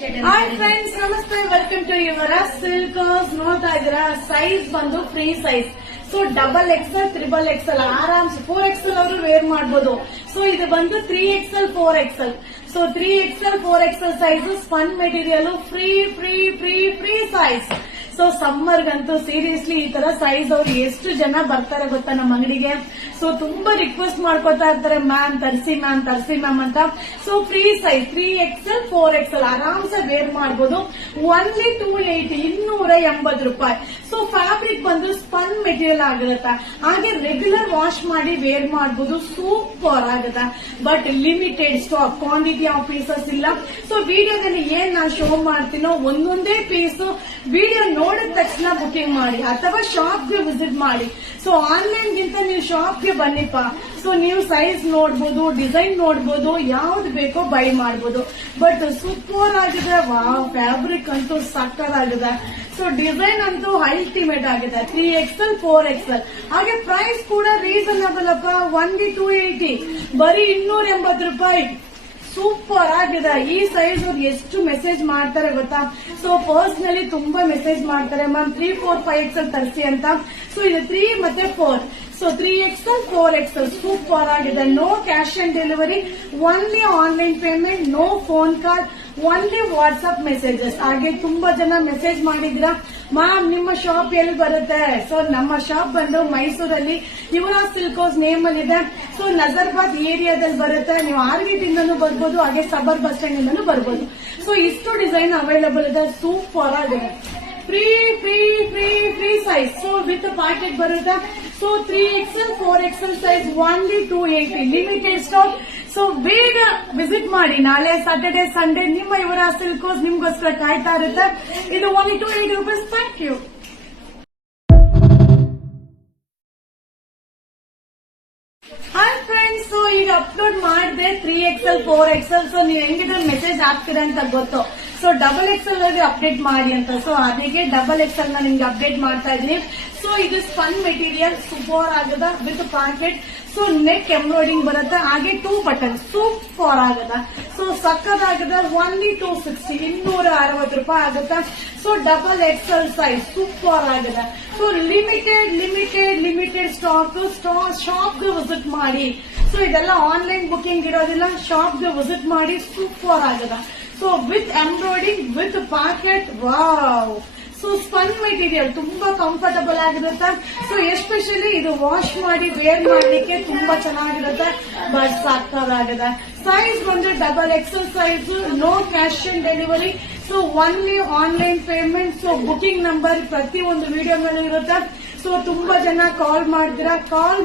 Hi friends, ನಮಸ್ತೆ. Welcome to your ಸಿಲ್ಕರ್ಸ್. ನೋಡ್ತಾ ಇದ್ದೀರಾ, ಸೈಜ್ ಬಂದು free size. So double XL, triple XL, ಆರಾಮ್ಸ್ 4XL ಅವರು ವೇರ್ ಮಾಡಬಹುದು. ಸೊ ಇದು ಬಂದು 3XL, 4XL. So 3XL, 4XL size spun material, free free free free size. So ಸಮ್ಮರ್ಗಂತೂ ಸೀರಿಯಸ್ಲಿ ಈ ತರ ಸೈಜ್ ಅವ್ರು ಎಷ್ಟು ಜನ ಬರ್ತಾರೆ ಗೊತ್ತಾ ನಮ್ಮ ಅಂಗಡಿಗೆ. ಸೊ ತುಂಬಾ ರಿಕ್ವೆಸ್ಟ್ ಮಾಡ್ಕೊತಾ ಇರ್ತಾರೆ, ಮ್ಯಾಮ್ ತರಿಸಿ ಮ್ಯಾಮ್ ತರಿಸಿ ಮ್ಯಾಮ್ ಅಂತ. So free size 3XL, 4XL ಆರಾಮ್ಸೆ ವೇರ್ ಮಾಡಬಹುದು. ಓನ್ಲಿ 280 ರೂಪಾಯಿ. ಸೊ ಫ್ಯಾಬ್ರಿಕ್ ಬಂದು ಸ್ಪನ್ ಮೆಟೀರಿಯಲ್ ಆಗಿರುತ್ತೆ. ಹಾಗೆ ರೆಗ್ಯುಲರ್ ವಾಶ್ ಮಾಡಿ ವೇರ್ ಮಾಡಬಹುದು. ಸೂಪರ್ ಆಗುತ್ತೆ. But limited stock, quantity of pieces ಇಲ್ಲ. ಸೊ ವಿಡಿಯೋದಲ್ಲಿ ಏನ್ ನಾನು ಶೋ ಮಾಡ್ತೀನೋ ಒಂದೊಂದೇ ಪೀಸ್ ವಿಡಿಯೋ ನೋಡಿದ ತಕ್ಷಣ ಬುಕಿಂಗ್ ಮಾಡಿ ಅಥವಾ ಶಾಪ್ಗೆ ವಿಸಿಟ್ ಮಾಡಿ. ಸೊ ಆನ್ಲೈನ್ ಗಿಂತ ನೀವು ಶಾಪ್ಗೆ ಬನ್ನಿಪ್ಪ. ಸೊ ನೀವು ಸೈಜ್ ನೋಡಬಹುದು, ಡಿಸೈನ್ ನೋಡಬಹುದು, ಯಾವ್ದು ಬೇಕೋ ಬೈ ಮಾಡಬಹುದು. ಬಟ್ ಸೂಪರ್ ಆಗಿದೆ. ವಾವ್, ಫ್ಯಾಬ್ರಿಕ್ ಅಂತೂ ಸಕ್ಕರ್ ಆಗಿದೆ. ಸೊ ಡಿಸೈನ್ ಅಂತೂ ಅಲ್ಟಿಮೇಟ್ ಆಗಿದೆ. 3XL, 4XL. ಹಾಗೆ ಪ್ರೈಸ್ ಕೂಡ ರೀಸನಬಲ್ ಅಪ್ಪ. ಓನ್ಲಿ 280, ಬರೀ 280 ರೂಪಾಯಿ. ಸೂಪರ್ ಆಗಿದೆ. ಈ ಸೈಜ್ ಅವ್ರು ಎಷ್ಟು ಮೆಸೇಜ್ ಮಾಡ್ತಾರೆ ಗೊತ್ತಾ. ಸೊ ಪರ್ಸನಲಿ ತುಂಬಾ ಮೆಸೇಜ್ ಮಾಡ್ತಾರೆ, ಮ್ಯಾಮ್ 3, 4, 5XL ತರಿಸಿ ಅಂತ. ಸೊ ಇದು 3 ಮತ್ತೆ 4. ಸೊ 3XL, 4XL ಸೂಪರ್ ಆಗಿದೆ. No cash on delivery, only online payment, no phone call, only WhatsApp messages. ಹಾಗೆ ತುಂಬಾ ಜನ ಮೆಸೇಜ್ ಮಾಡಿದಿರಾ, ಮ್ಯಾಮ್ ನಿಮ್ಮ ಶಾಪ್ ಎಲ್ಲಿ ಬರುತ್ತೆ. ಸೊ ನಮ್ಮ ಶಾಪ್ ಬಂದು ಮೈಸೂರಲ್ಲಿ ಯುವರಾಜ್ ಸಿಲ್ಕ್ ಹೌಸ್ ನೇಮ್ ಅಲ್ಲಿ ಇದೆ. ಸೊ ನಜರ್ಬಾದ್ ಏರಿಯಾದಲ್ಲಿ ಬರುತ್ತೆ. ನೀವು ಆರ್ವಿಟ್ ಇಂದನೂ ಬರ್ಬೋದು, ಹಾಗೆ ಸಬರ್ ಬಸ್ ಸ್ಟ್ಯಾಂಡ್ ಇಂದನೂ ಬರ್ಬೋದು. ಸೊ ಇಷ್ಟು ಡಿಸೈನ್ ಅವೈಲಬಲ್ ಇದೆ. ಸೂಪರ್ ಆಗಿದೆ. Free free free free size. So with packet ಬರುತ್ತೆ. So 3XL, 4XL size only 280, limited stock. So ಬೇಗ ವಿಸಿಟ್ ಮಾಡಿ. ನಾಳೆ ಸ್ಯಾಟರ್ಡೆ, ಸಂಡೇ ನಿಮ್ಮ ಯುವರಾಜ್ ಸಿಲ್ಕ್ ಹೌಸ್ ನಿಮ್ಗೋಸ್ಕರ ಕಾಯ್ತಾ ಇರುತ್ತೆ. ಇದು only 280 rupees. Thank you. Hi friends, so ಈಗ ಅಪ್ಲೋಡ್ ಮಾಡಿದೆ 3XL, 4XL. ಸೊ ನೀವು ಹೆಂಗಿದ್ರೆ ಮೆಸೇಜ್ ಹಾಕ್ತೀರಾ ಅಂತ ಗೊತ್ತು. ಸೊ XXL ಅಲ್ಲಿ ಅಪ್ಡೇಟ್ ಮಾಡಿ ಅಂತ. ಸೊ ಅದಕ್ಕೆ XXL ನ ನಿಮ್ಗೆ ಅಪ್ಡೇಟ್ ಮಾಡ್ತಾ ಇದೀನಿ. ಸೊ ಇದು ಸ್ಪನ್ ಮೆಟೀರಿಯಲ್ ಸೂಪರ್ ಆಗದ with packet. So neck embroidering ಬರುತ್ತೆ, ಹಾಗೆ 2 ಬಟನ್ ಸೂಪರ್ ಆಗದ. ಸೊ ಸಕ್ಕದಾಗದ. ಓನ್ಲಿ 260, 260 ರೂಪಾಯಿ ಆಗುತ್ತೆ. ಸೊ XXL ಸೈಜ್ ಸೂಪರ್ ಆಗದ. So limited stock. ಶಾಪ್ಗೆ ವಿಸಿಟ್ ಮಾಡಿ. ಸೊ ಇದೆಲ್ಲ ಆನ್ಲೈನ್ ಬುಕಿಂಗ್ ಇರೋದಿಲ್ಲ, ಶಾಪ್ಗೆ ವಿಸಿಟ್ ಮಾಡಿ. ಸೂಪರ್ ಆಗದ. So with embroidering, with packet. Wow. So spun material ತುಂಬಾ ಕಂಫರ್ಟಬಲ್ ಆಗಿರುತ್ತೆ. ಸೊ ಎಸ್ಪೆಷಲಿ ಇದು ವಾಶ್ ಮಾಡಿ ವೇರ್ ಮಾಡ್ಲಿಕ್ಕೆ ತುಂಬಾ ಚೆನ್ನಾಗಿರುತ್ತೆ. ಬಟ್ ಸಾಕಾಗಿದೆ. ಸೈಜ್ ಬಂದು XXL size. No cash on delivery. So only online payment. So booking number ಪ್ರತಿ ಒಂದು ವಿಡಿಯೋ ಮೇಲೆ ಇರುತ್ತೆ. ಸೊ ತುಂಬಾ ಜನ ಕಾಲ್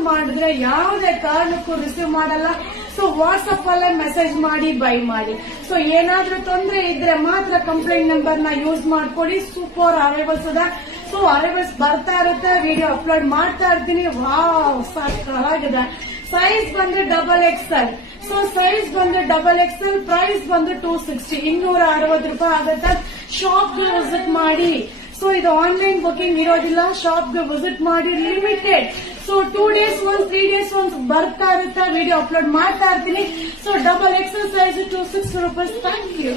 ಮಾಡಿದ್ರೆ ಯಾವುದೇ ಕಾರಣಕ್ಕೂ ರಿಸೀವ್ ಮಾಡಲ್ಲ. ಸೊ ವಾಟ್ಸ್ಆಪ್ ಅಲ್ಲೇ ಮೆಸೇಜ್ ಮಾಡಿ ಬೈ ಮಾಡಿ. ಸೊ ಏನಾದ್ರೂ ತೊಂದರೆ ಇದ್ರೆ ಮಾತ್ರ ಕಂಪ್ಲೇಂಟ್ ನಂಬರ್ ನ ಯೂಸ್ ಮಾಡ್ಕೊಳ್ಳಿ. ಸೂಪರ್ ಅರೈವಲ್ಸ್ ಇದೆ. ಸೊ ಅರೈವಲ್ಸ್ ಬರ್ತಾ ಇರುತ್ತೆ, ವಿಡಿಯೋ ಅಪ್ಲೋಡ್ ಮಾಡ್ತಾ ಇರ್ತೀನಿ. ವಾವ್, ಸಾಕಾಗಿದೆ. ಸೈಜ್ ಬಂದು XXL. ಸೊ ಸೈಜ್ ಬಂದು XXL. ಪ್ರೈಸ್ ಬಂದು 260, 260 ರೂಪಾಯಿ ಆಗುತ್ತೆ. ಶಾಪ್ಗೆ ವಿಸಿಟ್ ಮಾಡಿ. ಸೊ ಇದು ಆನ್ಲೈನ್ ಬುಕಿಂಗ್ ಇರೋದಿಲ್ಲ, ಶಾಪ್ಗೆ ವಿಸಿಟ್ ಮಾಡಿ. Limited. So 2 days once, 3 days once ಬರ್ತಾ ಇರುತ್ತೆ, ವಿಡಿಯೋ ಅಪ್ಲೋಡ್ ಮಾಡ್ತಾ ಇರ್ತೀನಿ. So XXL size 260 rupees. Thank you.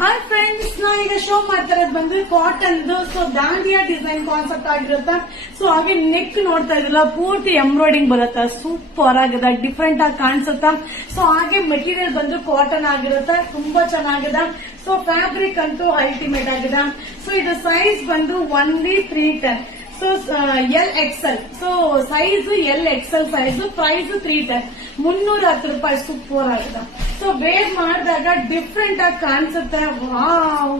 Hi friends, ನಾನೀಗ ಶೋ ಮಾಡ್ತಾ ಇರೋದು ಬಂದು cotton. So dandiya design concept ಆಗಿರುತ್ತೆ. ಸೊ ಹಾಗೆ ನೆಕ್ ನೋಡ್ತಾ ಇದ್ರಲ್ಲ, ಪೂರ್ತಿ ಎಂಬ್ರಾಯ್ಡಿಂಗ್ ಬರುತ್ತೆ. ಸೂಪರ್ ಆಗಿದೆ, ಡಿಫ್ರೆಂಟ್ ಆಗಿ ಕಾಣಿಸುತ್ತೆ. ಸೊ ಹಾಗೆ ಮೆಟೀರಿಯಲ್ ಬಂದು ಕಾಟನ್ ಆಗಿರುತ್ತೆ, ತುಂಬಾ ಚೆನ್ನಾಗಿದೆ. ಸೊ ಫ್ಯಾಬ್ರಿಕ್ ಅಂತೂ ಅಲ್ಟಿಮೇಟ್ ಆಗಿದೆ. ಸೊ ಇದು ಸೈಜ್ ಬಂದು only 310. So LXL. So size LXL size. Price 310, 310 ರೂಪಾಯಿ. ಸೂಪರ್ ಆಗಿದೆ. ಸೊ ವೇರ್ ಮಾಡಿದಾಗ ಡಿಫ್ರೆಂಟ್ ಆಗಿ ಕಾಣಿಸುತ್ತೆ. ವಾವ್,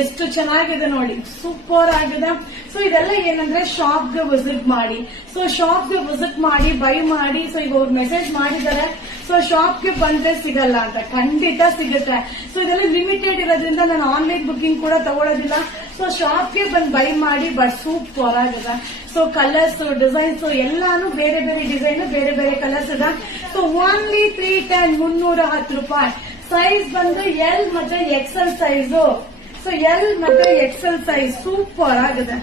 ಎಷ್ಟು ಚೆನ್ನಾಗಿದೆ ನೋಡಿ. ಸೂಪರ್ ಆಗಿದೆ. ಸೊ ಇದೆಲ್ಲ ಏನಂದ್ರೆ ಶಾಪ್ಗೆ ವಿಸಿಟ್ ಮಾಡಿ. ಸೊ ಶಾಪ್ಗೆ ವಿಸಿಟ್ ಮಾಡಿ ಬೈ ಮಾಡಿ. ಸೊ ಈಗ ಅವ್ರು ಮೆಸೇಜ್ ಮಾಡಿದ್ದಾರೆ, ಸೊ ಶಾಪ್ಗೆ ಬಂದ್ರೆ ಸಿಗಲ್ಲ ಅಂತ. ಖಂಡಿತ ಸಿಗುತ್ತೆ. ಸೊ ಇದೆಲ್ಲ ಲಿಮಿಟೆಡ್ ಇರೋದ್ರಿಂದ ನಾನು ಆನ್ಲೈನ್ ಬುಕಿಂಗ್ ಕೂಡ ತಗೊಳ್ಳೋದಿಲ್ಲ. ಸೊ ಶಾಪ್ಗೆ ಬಂದು ಬೈ ಮಾಡಿ. ಬಟ್ ಸೂಪರ್ ಆಗಿದೆ. ಸೊ ಕಲರ್ಸ್, ಡಿಸೈನ್ಸ್ ಎಲ್ಲಾನು ಬೇರೆ ಬೇರೆ ಡಿಸೈನ್, ಬೇರೆ ಬೇರೆ ಕಲರ್ಸ್ ಇದೆ. ಸೊ ಓನ್ಲಿ 310, 310 ರೂಪಾಯಿ. ಸೈಜ್ ಬಂದು L ಮತ್ತೆ XL ಸೈಜು. ಸೊ L ಮತ್ತೆ XL ಸೈಜ್ ಸೂಪರ್ ಆಗಿದೆ.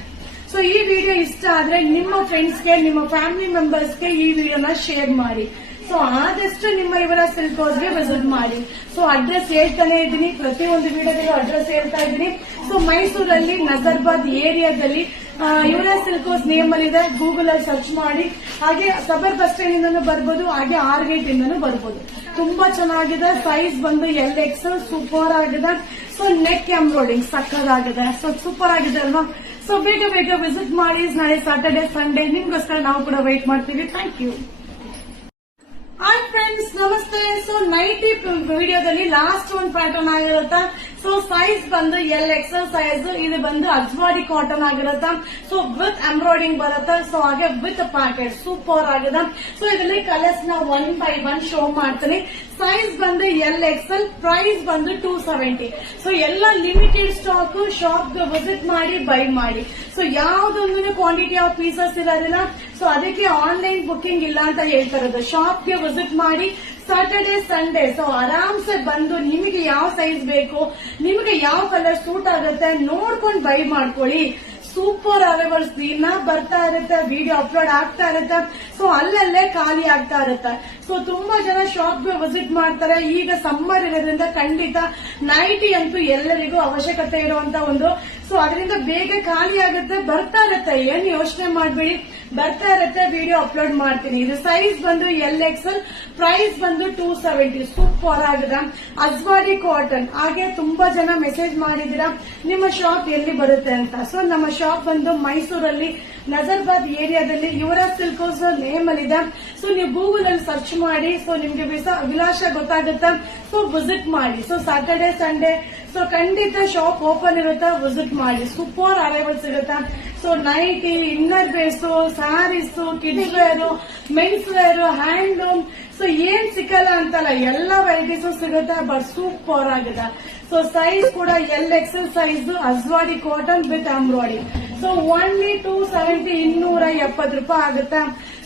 ಸೊ ಈ ವಿಡಿಯೋ ಇಷ್ಟ ಆದ್ರೆ ನಿಮ್ಮ ಫ್ರೆಂಡ್ಸ್ಗೆ, ನಿಮ್ಮ ಫ್ಯಾಮಿಲಿ ಮೆಂಬರ್ಸ್ಗೆ ಈ ವಿಡಿಯೋನ ಶೇರ್ ಮಾಡಿ. ಸೊ ಆದಷ್ಟು ನಿಮ್ಮ ಇವರ ಸಿಲ್ಕ್ ಹೌಸ್ಗೆ ವಿಸಿಟ್ ಮಾಡಿ. ಸೊ ಅಡ್ರೆಸ್ ಹೇಳ್ತಾನೆ ಇದ್ದೀನಿ, ಪ್ರತಿಯೊಂದು ವಿಡಿಯೋದಲ್ಲೂ ಅಡ್ರೆಸ್ ಹೇಳ್ತಾ ಇದ್ದೀನಿ. ಸೊ ಮೈಸೂರಲ್ಲಿ ನಜರ್ಬಾದ್ ಏರಿಯಾದಲ್ಲಿ ಇವರ ಸಿಲ್ಕ್ ಹೌಸ್ ನೇಮ್ ಅಲ್ಲಿ ಇದೆ, ಗೂಗಲ್ ಅಲ್ಲಿ ಸರ್ಚ್ ಮಾಡಿ. ಹಾಗೆ ಸಬರ್ ಬಸ್ ಸ್ಟ್ಯಾಂಡ್ ಇಂದನೂ ಬರ್ಬೋದು, ಹಾಗೆ ಆರ್ಗೇಟ್ ಇಂದನೂ ಬರ್ಬೋದು. ತುಂಬಾ ಚೆನ್ನಾಗಿದೆ. ಸೈಜ್ ಬಂದು LXL, ಸೂಪರ್ ಆಗಿದೆ. ಸೊ ನೆಕ್ ಎಂಬ್ರಾಯ್ಡಿಂಗ್ ಸಕ್ಕದಾಗಿದೆ. ಸೊ ಸೂಪರ್ ಆಗಿದೆ ಅಲ್ವಾ? ಸೊ ಬೇಗ ಬೇಗ ವಿಸಿಟ್ ಮಾಡಿ. ನಾಳೆ ಸ್ಯಾಟರ್ಡೆ ಸಂಡೇ ನಿಮ್ಗೋಸ್ಕರ ನಾವು ಕೂಡ ವೇಟ್ ಮಾಡ್ತೀವಿ. Thank you. ಹಾಯ್ ಫ್ರೆಂಡ್ಸ್, ನಮಸ್ತೆ. ಸೊ ನೈಟಿ ವಿಡಿಯೋದಲ್ಲಿ ಲಾಸ್ಟ್ ಒಂದು ಪ್ಯಾಟರ್ನ್ ಆಗಿರುತ್ತಾ. ಸೊ ಸೈಜ್ ಬಂದು LXL ಸೈಜ್. ಇದು ಬಂದು ಅಜ್ವಾಡಿ ಕಾಟನ್ ಆಗಿರುತ್ತಾ. ಸೊ ವಿತ್ ಎಂಬ್ರಾಯ್ಡಿಂಗ್ ಬರುತ್ತೆ. ಸೊ ಹಾಗೆ ವಿತ್ ಪ್ಯಾಕೆಟ್ ಸೂಪರ್ ಆಗಿದೆ. ಸೊ ಇದರಲ್ಲಿ ಕಲರ್ಸ್ ನ 1 by 1 ಶೋ ಮಾಡ್ತೀನಿ. ಸೈಜ್ ಬಂದು LXL, ಪ್ರೈಸ್ ಬಂದು 270. ಸೊ ಎಲ್ಲ ಲಿಮಿಟೆಡ್ ಸ್ಟಾಕ್. ಶಾಪ್ ವಿಸಿಟ್ ಮಾಡಿ, ಬೈ ಮಾಡಿ. ಸೊ ಯಾವ್ದೊಂದು ಕ್ವಾಂಟಿಟಿ ಆಫ್ ಪೀಸಸ್ ಇರೋದಿಲ್ಲ. ಸೊ ಅದಕ್ಕೆ ಆನ್ಲೈನ್ ಬುಕಿಂಗ್ ಇಲ್ಲ ಅಂತ ಹೇಳ್ತಾ ಇರೋದು. ಶಾಪ್ಗೆ ವಿಸಿಟ್ ಮಾಡಿ ಸ್ಯಾಟರ್ಡೆ ಸಂಡೇ. ಸೊ ಆರಾಮ್ಸೆ ಬಂದು ನಿಮಗೆ ಯಾವ ಸೈಜ್ ಬೇಕು, ನಿಮಗೆ ಯಾವ ಕಲರ್ ಸೂಟ್ ಆಗುತ್ತೆ ನೋಡ್ಕೊಂಡು ಬೈ ಮಾಡ್ಕೊಳ್ಳಿ. ಸೂಪರ್ ಅರೈವಲ್ಸ್ ದಿನ ಬರ್ತಾ ಇರುತ್ತೆ, ವಿಡಿಯೋ ಅಪ್ಲೋಡ್ ಆಗ್ತಾ ಇರುತ್ತೆ. ಸೊ ಅಲ್ಲಲ್ಲೇ ಖಾಲಿ ಆಗ್ತಾ ಇರುತ್ತೆ. ಸೊ ತುಂಬಾ ಜನ ಶಾಪ್ಗೆ ವಿಸಿಟ್ ಮಾಡ್ತಾರೆ. ಈಗ ಸಮ್ಮರ್ ಇರೋದ್ರಿಂದ ಖಂಡಿತ ನೈಟಿ ಅಂತೂ ಎಲ್ಲರಿಗೂ ಅವಶ್ಯಕತೆ ಇರುವಂತ ಒಂದು. ಸೊ ಅದರಿಂದ ಬೇಗ ಖಾಲಿ ಆಗುತ್ತೆ, ಬರ್ತಾ ಇರುತ್ತೆ. ಏನು ಯೋಚನೆ ಮಾಡಬೇಡಿ, ಬರ್ತಾ ಇರುತ್ತೆ, ವಿಡಿಯೋ ಅಪ್ಲೋಡ್ ಮಾಡ್ತೀನಿ. ಇದು ಸೈಜ್ ಬಂದು LXL, ಪ್ರೈಸ್ ಬಂದು 270. ಸೂಪರ್ ಆಗಿದೆ. ಅಜ್ವಾಡಿ ಕಾಟನ್. ಹಾಗೆ ತುಂಬಾ ಜನ ಮೆಸೇಜ್ ಮಾಡಿದೀರಾ ನಿಮ್ಮ ಶಾಪ್ ಎಲ್ಲಿ ಬರುತ್ತೆ ಅಂತ. ಸೊ ನಮ್ಮ ಶಾಪ್ ಬಂದು ಮೈಸೂರಲ್ಲಿ ನಜರ್ಬಾದ್ ಏರಿಯಾದಲ್ಲಿ ಇವರ ಸಿಲ್ಕ್ ಹೌಸ್ ನೇಮ್ ಅಲ್ಲಿ ಇದೆ. ಸೊ ನೀವು ಗೂಗಲ್ ಅಲ್ಲಿ ಸರ್ಚ್ ಮಾಡಿ. ಸೊ ನಿಮ್ಗೆ ವಿಳಾಸ ಗೊತ್ತಾಗುತ್ತೆ. ಸೊ ವಿಸಿಟ್ ಮಾಡಿ. ಸೊ ಸ್ಯಾಟರ್ಡೆ ಸಂಡೇ ಸೊ ಖಂಡಿತ ಶಾಪ್ ಓಪನ್ ಇರುತ್ತೆ, ವಿಸಿಟ್ ಮಾಡಿ. ಸೂಪರ್ ಅರೈವಲ್ಸ್ ಇರುತ್ತೆ. ಸೊ ನೈಟಿ, ಇನ್ನರ್ ಬೇಸು, sarees, kids wear, mens wear, handloom. So ಏನ್ ಸಿಕ್ಕಲ್ಲ ಅಂತಲ್ಲ, ಎಲ್ಲ ವೆರೈಟೀಸ್ ಸಿಗುತ್ತೆ. ಬಟ್ ಸೂಪರ್ ಆಗಿದೆ. ಸೊ ಸೈಜ್ ಕೂಡ LXL ಸೈಜ್, ಅಜ್ವಾಡಿ cotton with embroidering. So only 270, 270 ರೂಪಾಯಿ ಆಗುತ್ತೆ.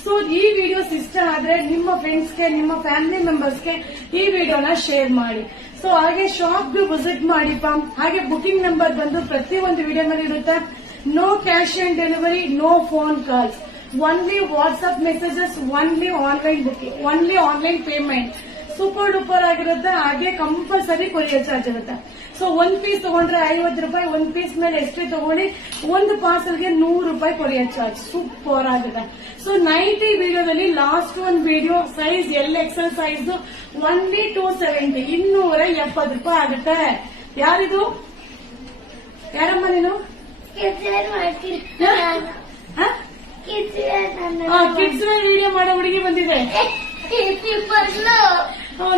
ಸೊ ಈ ವಿಡಿಯೋಸ್ ಇಷ್ಟ ಆದ್ರೆ ನಿಮ್ಮ ಫ್ರೆಂಡ್ಸ್ಗೆ, ನಿಮ್ಮ ಫ್ಯಾಮಿಲಿ ಮೆಂಬರ್ಸ್ಗೆ ಈ ವಿಡಿಯೋನ ಶೇರ್ ಮಾಡಿ. ಸೊ ಹಾಗೆ ಶಾಪ್ಗೆ ವಿಸಿಟ್ ಮಾಡಿಪ್ಪ. ಹಾಗೆ ಬುಕಿಂಗ್ ನಂಬರ್ ಬಂದು ಪ್ರತಿಯೊಂದು ವಿಡಿಯೋನಲ್ಲಿ ಇರುತ್ತೆ. No cash on delivery, no phone calls, only WhatsApp messages, only online booking, only online payment. Super duper ಆಗಿರುತ್ತೆ. ಹಾಗೆ ಕಂಪಲ್ಸರಿ ಕೊರಿಯರ್ ಚಾರ್ಜ್ ಇರುತ್ತೆ. ಸೊ ಒಂದ್ ಪೀಸ್ ತಗೊಂಡ್ರೆ 50 ರೂಪಾಯಿ, ಒಂದ್ ಪೀಸ್ ಮೇಲೆ ಎಷ್ಟೇ ತಗೊಳ್ಳಿ, ಒಂದು ಪಾರ್ಸಲ್ಗೆ 100 ರೂಪಾಯಿ ಕೊರಿಯರ್ ಚಾರ್ಜ್. ಸೂಪರ್ ಆಗಿದೆ. ಸೊ ನೈಟಿ ವಿಡಿಯೋದಲ್ಲಿ ಲಾಸ್ಟ್ ಒಂದು video size LXL size only 270, 270 ರೂಪಾಯಿ ಆಗುತ್ತೆ. ಯಾರಿದು? ಯಾರಮ್ಮ ನೀನು? ಕಿಡ್ಸ್ ವಿಡಿಯೋ ಮಾಡೋ ಹುಡುಗಿ ಬಂದಿದೆ.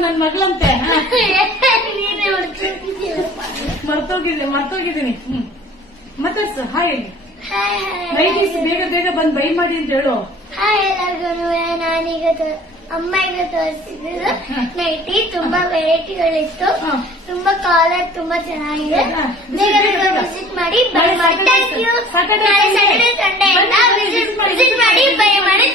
ನನ್ ಮಗಳಂತೆ. ಮರ್ತೋಗಿದ್ದೀನಿ. ಮತ್ತೆ ಹಾಯ್ ನೈಟೀಸ್ ಬೇಗ ಬೇಗ ಬಂದ್ ಬೈ ಮಾಡಿ ಅಂತ ಹೇಳು. ನಾನೀಗ ಅಮ್ಮ ಈಗ ತೋರಿಸಿದ್ರು ನೈಟಿ. ತುಂಬಾ ವೆರೈಟಿಗಳಿತ್ತು, ತುಂಬಾ ಕಾಲರ್ ತುಂಬಾ ಚೆನ್ನಾಗಿದೆ. ಬೇಗ ವಿಸಿಟ್ ಮಾಡಿ, ಬೈ ಮಾಡಿ. Thank you. Saturday Sunday visit ಮಾಡಿ, ಬೈ ಮಾಡಿ.